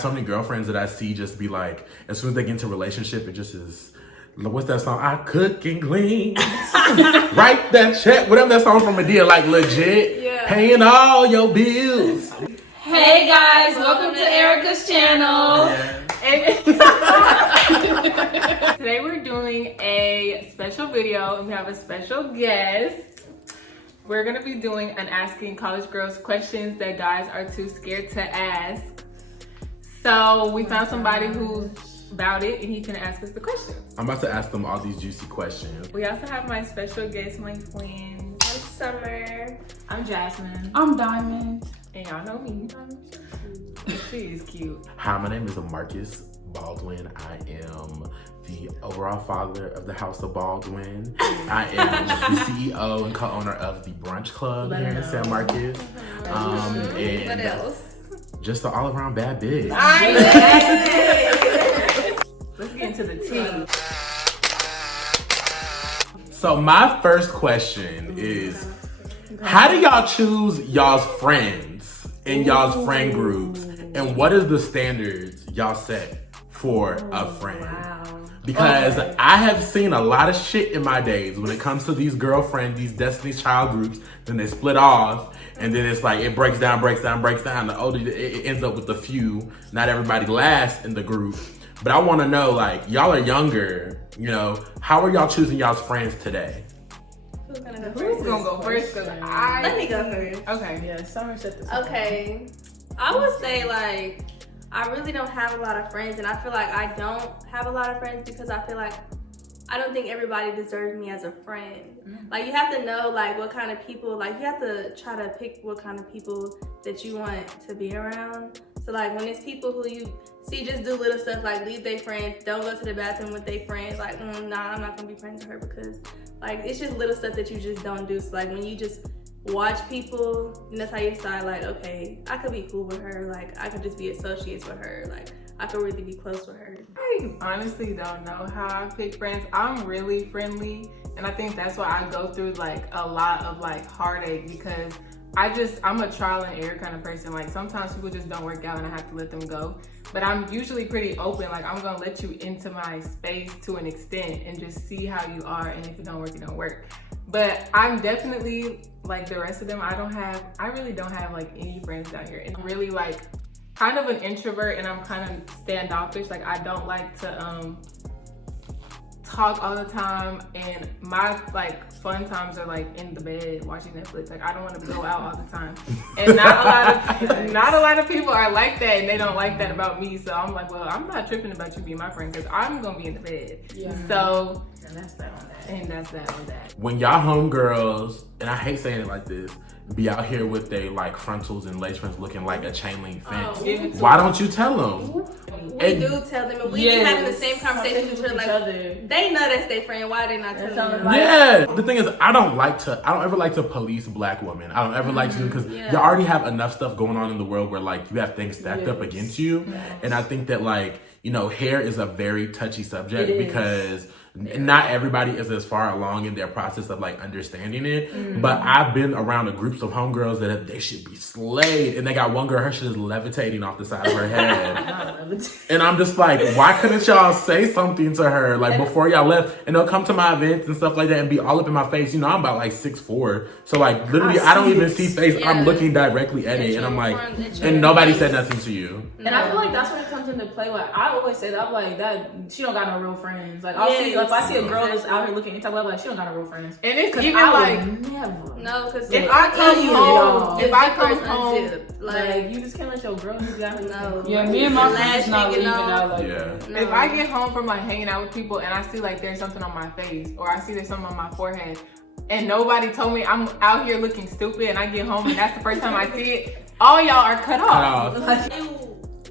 So many girlfriends that I see just be like, as soon as they get into a relationship, it just is, what's that song? I cook and clean. Write that check. Whatever that song from Medea, like legit. Yeah. Paying all your bills. Hey guys, welcome to Erica's channel. Yeah. Today we're doing a special video and we have a special guest. We're gonna be doing an asking college girls questions that guys are too scared to ask. So we found somebody who's about it and he can ask us the questions. I'm about to ask them all these juicy questions. We also have my special guest, my friend. I'm Summer. I'm Jasmine. I'm Diamond. And y'all know me. She is cute. Hi, my name is Marcus Baldwin. I am the overall father of the House of Baldwin. I am the CEO and co-owner of the Brunch Club here in San Marcos. And what else? Just an all-around bad bitch. Let's get into the tea. So my first question is, how do y'all choose y'all's friends in y'all's friend groups? And what is the standards y'all set for a friend? Wow. Because I have seen a lot of shit in my days when it comes to these girlfriend, these Destiny's Child groups. Then they split off, and then it's like it breaks down. The older it ends up with a few. Not everybody lasts in the group. But I want to know, like, y'all are younger. You know, how are y'all choosing y'all's friends today? Who's gonna go first? Let me go first. Okay. Yeah, Summer said this. Okay. I would say, like, I really don't have a lot of friends, and I feel like I don't have a lot of friends because I feel like I don't think everybody deserves me as a friend. Like, you have to know, like, what kind of people, like, you have to try to pick what kind of people that you want to be around. So, like, when it's people who you see just do little stuff, like leave their friends, don't go to the bathroom with their friends, like, nah, I'm not gonna be friends with her because, like, it's just little stuff that you just don't do. So, like, when you just watch people, and that's how you decide, like, okay, I could be cool with her, like, I could just be associates with her, like, I could really be close with her. I honestly don't know how I pick friends. I'm really friendly, and I think that's why I go through, like, a lot of, like, heartache because I'm a trial and error kind of person. Like, sometimes people just don't work out and I have to let them go. But I'm usually pretty open. Like, I'm gonna let you into my space to an extent and just see how you are, and if it don't work, it don't work. But I'm definitely, like the rest of them, I really don't have like any friends down here. And I'm really like kind of an introvert and I'm kind of standoffish. Like, I don't like to talk all the time, and my like fun times are like in the bed watching Netflix. Like, I don't want to go out all the time, and not a lot of people are like that, and they don't like that about me. So I'm like, well, I'm not tripping about you being my friend because I'm gonna be in the bed. Yeah. So and that's that on that. And that's that on that. When y'all homegirls, and I hate saying it like this, be out here with they like frontals and lace fronts looking like a chain link fence. Why don't you tell them? We do tell them, and we be having the same conversation with each other. Like, they know that's their friend. Why they not telling them? Yeah. The thing is, I don't ever like to police black women. I don't ever like to, because you already have enough stuff going on in the world where like you have things stacked up against you. And I think that, like, you know, hair is a very touchy subject because not everybody is as far along in their process of like understanding it. But I've been around the groups of homegirls that they should be slayed, and they got one girl, her shit is levitating off the side of her head. And I'm just like, why couldn't y'all say something to her like before y'all left? And they'll come to my events and stuff like that and be all up in my face. You know, I'm about like 6'4", so like literally I don't even see face. I'm looking directly at it, and I'm like, and nobody said nothing to you. And I feel like that's when it comes into play. Like, I always say that, I'm like, that she don't got no real friends. Like, I'll see, like, if I see a girl that's out here looking anytime, I'm like, she don't got no real friends. And it's even I like, never. No, because if I come home, like, you just can't let your girl do that. No. Yeah, me and my friends not leaving out like that. If I get home from like hanging out with people and I see like there's something on my face, or I see there's something on my forehead, and nobody told me, I'm out here looking stupid, and I get home and that's the first time I see it, all y'all are cut off.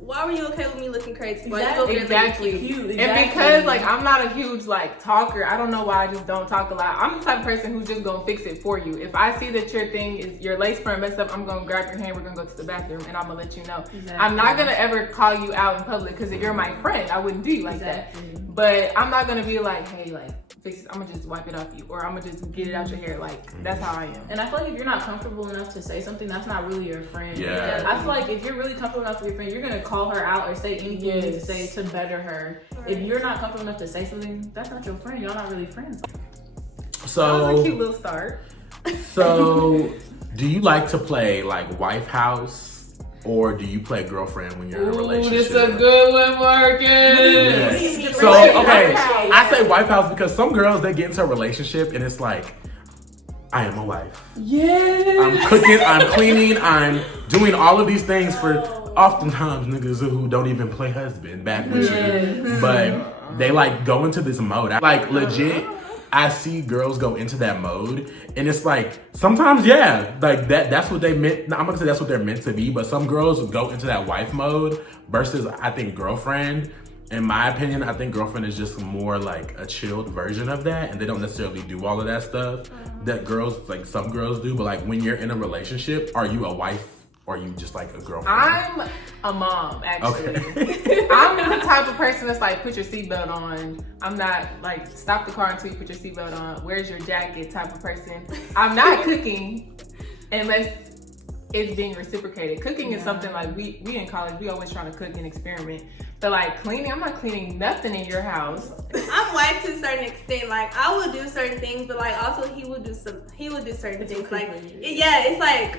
Why were you okay with me looking crazy? Exactly. And because like I'm not a huge like talker, I don't know why I just don't talk a lot. I'm the type of person who's just gonna fix it for you. If I see that your thing is your lace front messed up, I'm gonna grab your hand, we're gonna go to the bathroom, and I'm gonna let you know. I'm not gonna ever call you out in public because if you're my friend, I wouldn't do you like that. But I'm not gonna be like, hey, like, fix this. I'm gonna just wipe it off you, or I'm gonna just get it out your hair. Like, that's how I am. And I feel like if you're not comfortable enough to say something, that's not really your friend. Yeah. I feel like if you're really comfortable enough with your friend, you're gonna call her out or say anything you need to say to better her. Right. If you're not comfortable enough to say something, that's not your friend. Y'all not really friends. So that was a cute little start. So, do you like to play like wife house, or do you play girlfriend when you're in a relationship? This a good one, Marcus. Yes. So, okay, I say wife house because some girls, they get into a relationship and it's like, I am a wife. Yeah. I'm cooking, I'm cleaning, I'm doing all of these things for oftentimes niggas who don't even play husband back with you. But they like go into this mode. Like legit, I see girls go into that mode and it's like, sometimes, yeah, like that's what they meant. I'm gonna say that's what they're meant to be, but some girls go into that wife mode versus, I think, girlfriend. In my opinion, I think girlfriend is just more like a chilled version of that, and they don't necessarily do all of that stuff that girls, like some girls do. But like when you're in a relationship, are you a wife or are you just like a girlfriend? I'm a mom, actually. Okay. I'm the type of person that's like, put your seatbelt on. I'm not like, stop the car until you put your seatbelt on. Where's your jacket type of person. I'm not cooking unless it's being reciprocated. Cooking is something like we in college, we always trying to cook and experiment. But like cleaning, I'm not cleaning nothing in your house. I'm white to a certain extent. Like I will do certain things, but like also he would do certain things. Like it's like,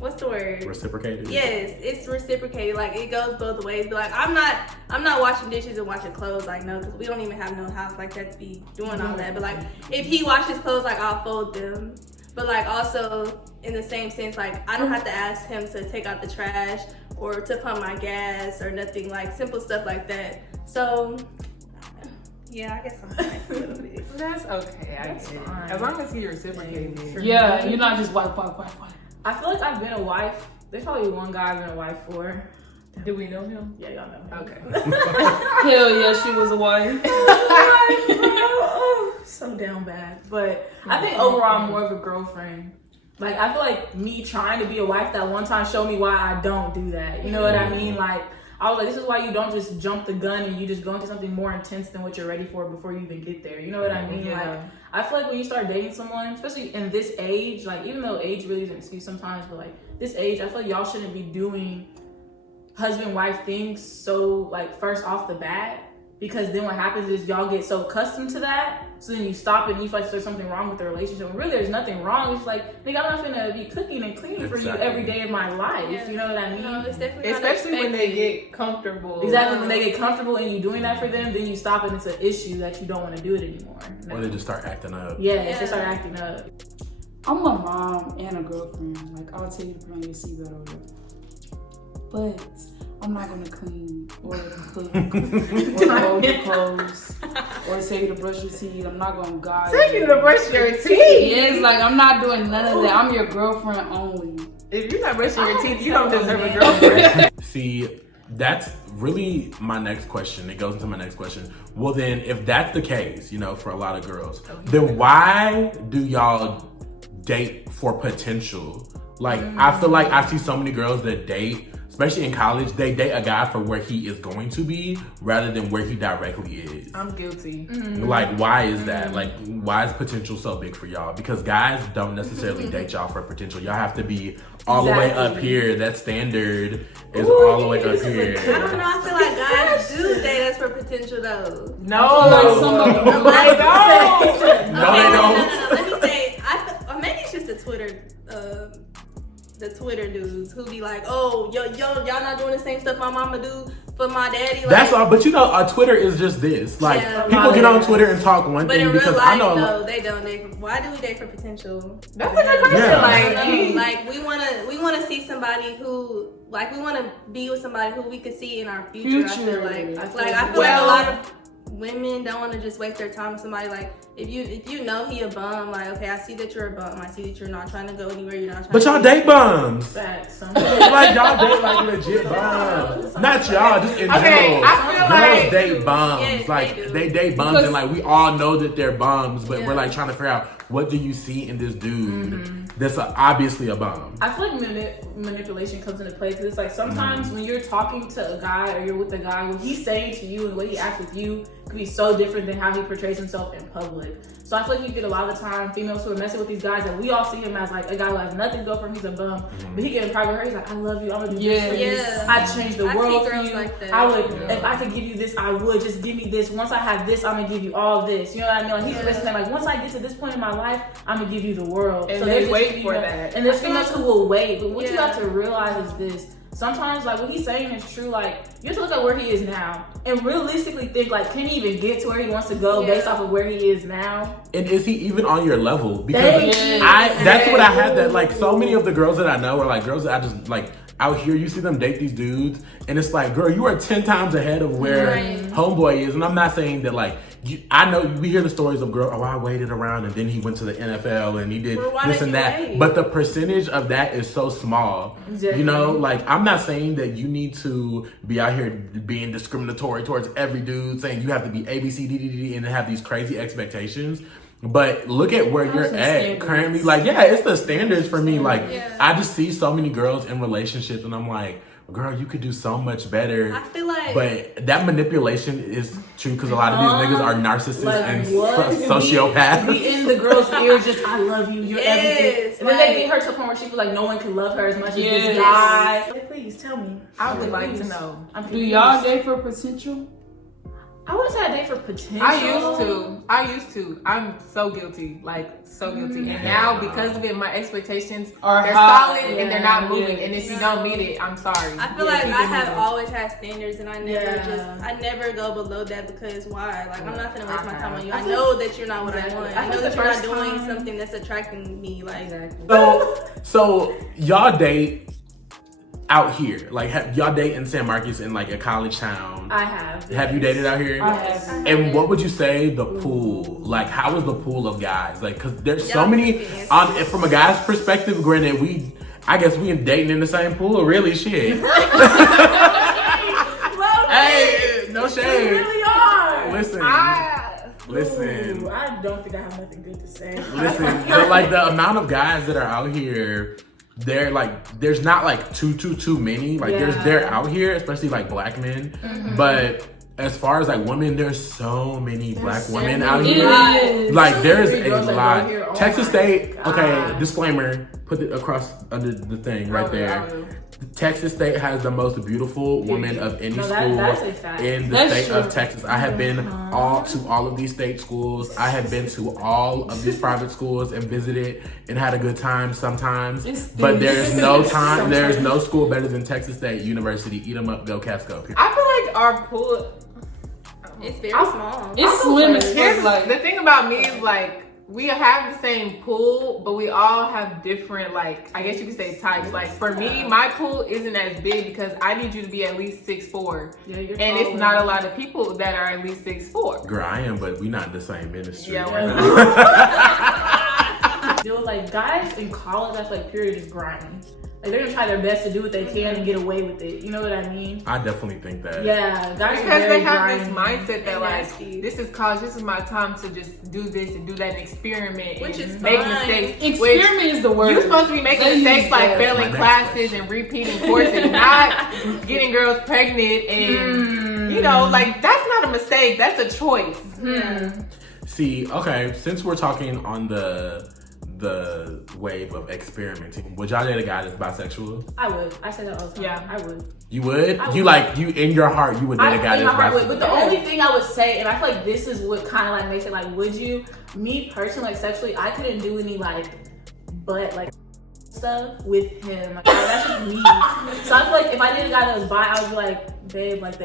what's the word? Reciprocated. Yes, it's reciprocated. Like it goes both ways. But like I'm not washing dishes and washing clothes. Like no, because we don't even have no house like that to be doing all that. But like if he washes clothes, like I'll fold them. But like also in the same sense, like I don't have to ask him to take out the trash or to pump my gas or nothing, like simple stuff like that. So yeah, I guess I'm fine a little bit. That's okay, I guess. As long as he reciprocated it. Yeah, you're not just wife. I feel like I've been a wife. There's probably one guy I've been a wife for. Do we know him? Yeah, y'all know him. Okay. Hell yeah, she was a wife. So down bad. But I think overall I'm more of a girlfriend. Like I feel like me trying to be a wife that one time showed me why I don't do that. You know what I mean? Like I was like, this is why you don't just jump the gun and you just go into something more intense than what you're ready for before you even get there. You know what I mean? Yeah. Like I feel like when you start dating someone, especially in this age, like even though age really is an excuse sometimes, but like this age, I feel like y'all shouldn't be doing husband-wife things so like first off the bat. Because then what happens is y'all get so accustomed to that, so then you stop and you feel like there's something wrong with the relationship. When really there's nothing wrong. It's like, nigga, I'm not gonna be cooking and cleaning for you every day of my life. Yeah. You know what I mean? No, it's definitely especially when they get comfortable. Exactly, when they get comfortable and you doing that for them, then you stop and it's an issue that you don't want to do it anymore. Or they just start acting up. Yeah, they start acting up. I'm a mom and a girlfriend. Like I'll tell you to put on your seatbelt over. But I'm not gonna clean or cook or fold your clothes or tell you to brush your teeth. I'm not gonna guide Tell you to brush your teeth. Yes, like I'm not doing none of that. I'm your girlfriend only. If you're not brushing your teeth, you don't deserve a girlfriend. See, that's really my next question. It goes into my next question. Well then, if that's the case, you know, for a lot of girls, then why do y'all date for potential? Like, I feel like I see so many girls that date, especially in college, they date a guy for where he is going to be rather than where he directly is. I'm guilty. Like, why is that? Like, why is potential so big for y'all? Because guys don't necessarily date y'all for potential. Y'all have to be all the way up here. That standard is all the way up here. I don't know. I feel like guys do date us for potential though. No. No, they don't. Let me say, or maybe it's just the Twitter dudes who be like, oh, y'all not doing the same stuff my mama do for my daddy. Like, That's all, but you know, Twitter is just this. Like, people get on Twitter and talk one but thing in because real life, I know. No, they don't. Why do we date for potential? That's a good question. Yeah. Like we wanna see somebody who, like, we wanna be with somebody who we could see in our future. I feel like a lot of women don't want to just waste their time with somebody. Like if you know he a bum, like, okay, I see that you're a bum. I see that you're not trying to go anywhere. You're not trying. But y'all date bums. Facts. Like y'all date like legit bums. Not y'all, just in general. I feel Girls like date bums. Yes, like they date bums, and like we all know that they're bums, but we're like trying to figure out what do you see in this dude that's obviously a bum. I feel like manipulation comes into play because it's like sometimes when you're talking to a guy or you're with a guy, what he's saying to you and what he acts with you could be so different than how he portrays himself in public. So I feel like you get a lot of the time females who are messing with these guys that we all see him as like a guy who has nothing to go for him, he's a bum. But he get in private with her, he's like, I love you, I'm gonna do this for you. I changed the world for you. Like that. I would, if I could give you this, I would. Just give me this. Once I have this, I'm gonna give you all this. You know what I mean? Like, he's basically saying, like, once I get to this point in my life, I'm gonna give you the world. And so they wait for that. And there's females who will wait. But what you have to realize is this. Sometimes, like, what he's saying is true. Like, you have to look at where he is now and realistically think, like, can he even get to where he wants to go based off of where he is now? And is he even on your level? Because that's what I had, that, like, so many of the girls that I know are, like, girls that I just, like, out here, you see them date these dudes, and it's like, girl, you are 10 times ahead of where homeboy is. And I'm not saying that, like, I know we hear the stories of girl, I waited around and then he went to the NFL and he did this and that. Wait? But the percentage of that is so small. Exactly. You know, like, I'm not saying that you need to be out here being discriminatory towards every dude, saying you have to be A, B, C, D, D, D, and have these crazy expectations. But look at where you're at currently. Like, it's the standards for me. Like, I just see so many girls in relationships and I'm like, girl, you could do so much better. I feel like, but that manipulation is true because a lot of these niggas are narcissists and sociopaths. Be in the girl's ear, just I love you, you're everything, and then they get her to a point where she feel like no one can love her as much as this guy. Please tell me. I would like to know. Do y'all date for potential? I wouldn't say I date for potential. I used to. I'm so guilty. Like, so guilty. And now, because of it, my expectations they're solid and they're not moving. And if you don't meet it, I'm sorry. I feel like I have always had standards and I never go below that because why? Like, I'm not gonna waste my time on you. I know that you're not what I want. I know that you're not doing something that's attracting me. Like, so y'all date out here, like, y'all date in San Marcos in like a college town? I have. Have you dated out here? I have. And what would you say the pool, like, how is the pool of guys? Like, cause there's so many, from a guy's perspective, granted, I guess we dating in the same pool, really, shit. Hey, no shade. We really are. Listen. Listen. I don't think I have nothing good to say. Listen, like, the amount of guys that are out here, they're like, there's not like too many. Like, they're out here, especially like black men. But as far as like women, there's so many black women out here. Like, there's a lot. Texas State, okay, disclaimer, put it across under the thing right there. Texas State has the most beautiful women of any school in the state of Texas. I have been to all of these state schools. I have been to all of these private schools and visited and had a good time sometimes. But there's no school better than Texas State University. Eat them up, go Cats go. I feel like our pool, it's very small. It's slim as fuck. Like, the thing about me is, like, we have the same pool, but we all have different, like, I guess you could say types. Like, for me, my pool isn't as big because I need you to be at least 6'4". Yeah, you're and it's not a lot of people that are at least 6'4". Girl, I am, but we not in the same ministry. Yeah, we're not. Dude, like, guys in college, I feel like, period, is grinding. Like, they're gonna try their best to do what they can and get away with it. You know what I mean? I definitely think that. Yeah, guys because are they have grinding. this mindset that, like, this is college, this is my time to just do this and do that and experiment which and is make fine. mistakes. Experiment is the word. You're supposed to be making mistakes like failing classes and repeating courses, not getting girls pregnant and you know, like, that's not a mistake, that's a choice. See, okay, since we're talking on the wave of experimenting, would y'all date a guy that's bisexual? I would. I say that all the time. Yeah, I would. You would? You in your heart, you would date a guy that's bisexual? But the only thing I would say, and I feel like this is what kind of like makes it like, would you? Me personally, like, sexually, I couldn't do any like butt like stuff with him. Like, that's just me. So I feel like if I did a guy that was bi, I would be like, babe, like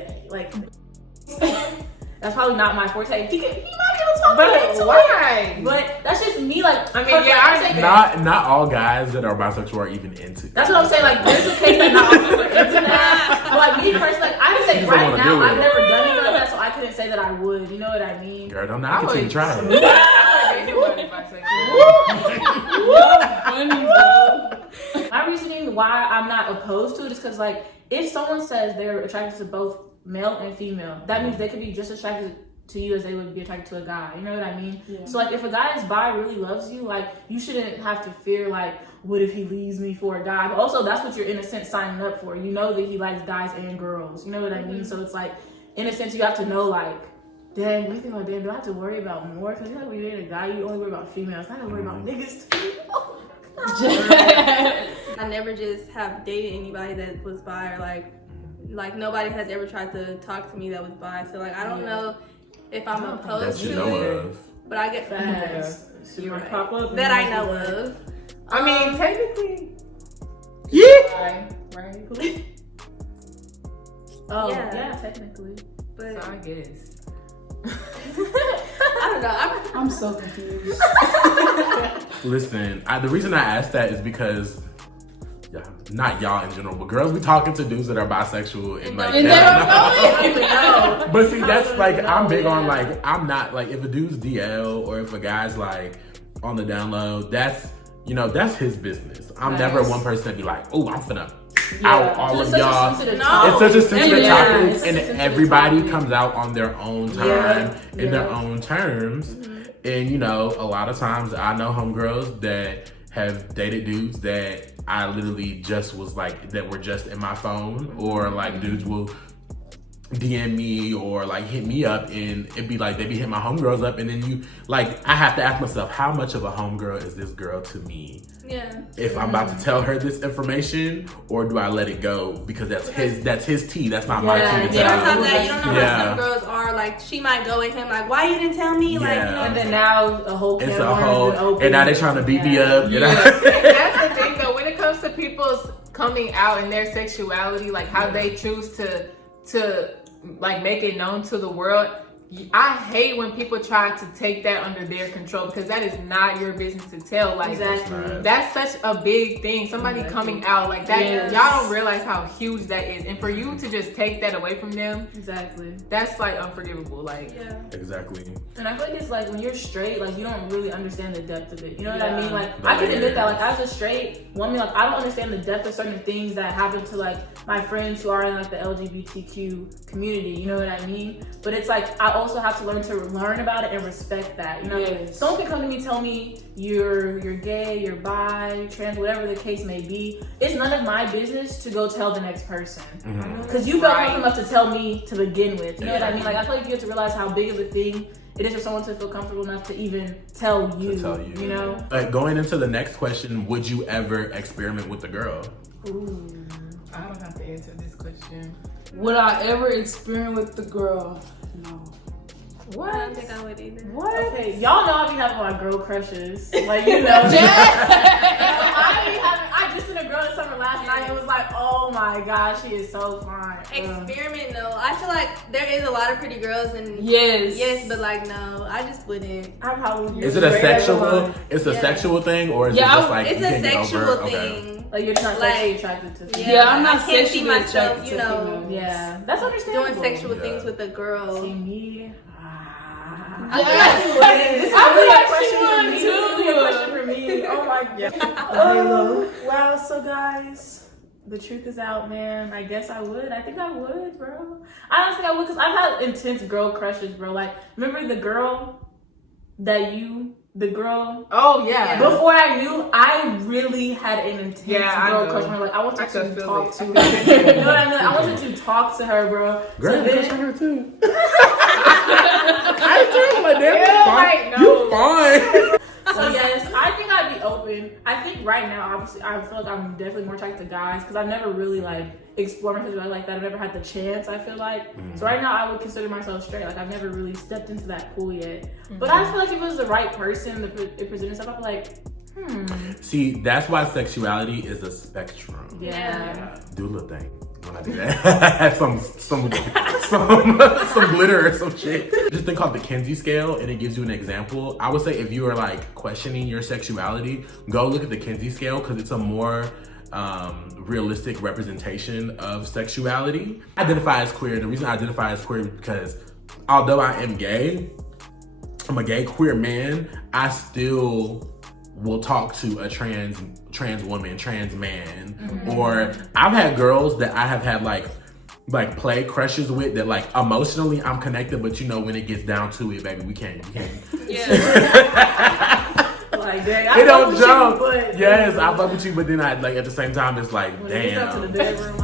that's probably not my forte. He might be able to talk to me, but that's just me. Like, I mean, not all guys that are bisexual are even into. That's what I'm saying. Like, there's a case that not all people are into that. But like me personally, like, I would say right now, I've never done anything like that, so I couldn't say that I would. You know what I mean? Girl, don't knock it till you try it. My reasoning why I'm not opposed to it is because, like, if someone says they're attracted to both male and female, that means they could be just attracted to you as they would be attracted to a guy. You know what I mean? Yeah. So, like, if a guy is bi, really loves you, like, you shouldn't have to fear, like, what if he leaves me for a guy? But also, that's what you're, in a sense, signing up for. You know that he likes guys and girls. You know what I mean? So it's like, in a sense, you have to know, like, dang, when you think about, damn, do I have to worry about more? Because you know, when you date a guy, you only worry about females. I gotta worry about niggas too. I never just have dated anybody that was bi, or like nobody has ever tried to talk to me that was bi. So like I don't know if I'm opposed That you to know it, of. but I get Facts. You're right. Pop up That I know of. I mean, technically, Yeah. right? Oh, Yeah. yeah, technically. But So I guess. I don't know. I'm so confused. Listen, the reason I asked that is because, not y'all in general, but girls be talking to dudes that are bisexual and like And that. they don't know it. But see, that's like, I'm big on like, I'm not like, if a dude's DL or if a guy's like on the down low, that's, you know, that's his business. I'm never one person to be like, oh, I'm finna out all of y'all. It's such a sensitive topic, and everybody comes out on their own time, in their own terms. And you know, a lot of times I know homegirls that have dated dudes that I literally just was like, that were just in my phone, or like dudes will DM me or like hit me up, and it'd be like they be hitting my homegirls up, and then you like, I have to ask myself, how much of a homegirl is this girl to me? Yeah. If I'm about to tell her this information, or do I let it go because that's his tea, that's not my tea to On tell. top of that, you don't know how some girls are. Like, she might go at him like, why you didn't tell me? Like, you know. And then now a whole It's a whole, and now they're trying to beat me up. You know? And that's the thing though, when it comes to people's coming out in their sexuality, like how they choose to like make it known to the world, I hate when people try to take that under their control, because that is not your business to tell. Like, that's such a big thing. Somebody coming out like that, y'all don't realize how huge that is. And for you to just take that away from them, that's like unforgivable. Like, exactly. And I feel like it's like when you're straight, like you don't really understand the depth of it. You know what I mean? Like I can admit that, like as a straight woman, like I don't understand the depth of certain things that happen to like my friends who are in like the LGBTQ community. You know what I mean? But it's like I also have to learn about it and respect that. You know, someone can come to me, tell me you're gay, you're bi, trans, whatever the case may be. It's none of my business to go tell the next person, because you felt comfortable enough to tell me to begin with. You know what I mean? Like I feel like you have to realize how big of a thing it is for someone to feel comfortable enough to even tell you. You know. Going into the next question, would you ever experiment with a girl? ooh, I don't have to answer this question. Would I ever experiment with the girl? No. I don't think I would either. What? Okay, y'all know I be having my girl crushes. Like, you know. I just seen a girl this summer last night and was like, oh my gosh, she is so fine. Experiment, no. I feel like there is a lot of pretty girls, and Yes, but like no, I just wouldn't. I probably Is it a sexual? It's a sexual thing, or is it just like it's you a can't get over sexual it? thing. Like you're not sexually attracted to females. Yeah, I'm not I can't see sexually myself, attracted you to know, females. Yeah, that's understandable. doing sexual things with a girl. See me. I This is really a question for me. Oh my god. Wow, so guys, the truth is out, man. I guess I would. I think I would, bro. I don't think I would, because I've had intense girl crushes, bro. Like, remember the girl that Oh yeah. before I knew, I really had an intense girl crush on her. Like, I wanted to talk to her. You know what I mean? I wanted to talk to her, bro. Girl, So then, her too. I do, my damn. You fine. So yes, I think I'd be open. I think right now, obviously, I feel like I'm definitely more attracted to guys, because I've never really like explored my sexuality like that. I've never had the chance, I feel like. So right now, I would consider myself straight. Like I've never really stepped into that pool yet. But I feel like if it was the right person to present itself, I'd be like, See, that's why sexuality is a spectrum. Yeah. Do a little thing when I do that. some glitter or some shit. There's this thing called the Kinsey scale, and it gives you an example. I would say if you are like questioning your sexuality, go look at the Kinsey scale, because it's a more realistic representation of sexuality. I identify as queer. The reason I identify as queer is because although I am gay, I'm a gay queer man, I still will talk to a trans woman, trans man. Or I've had girls that I have had like play crushes with that like emotionally I'm connected, but you know when it gets down to it, baby, we can't. Like, dang, it don't jump. But yes, I fuck with you, but then I like at the same time it's like, when it gets up to the damn. bedroom,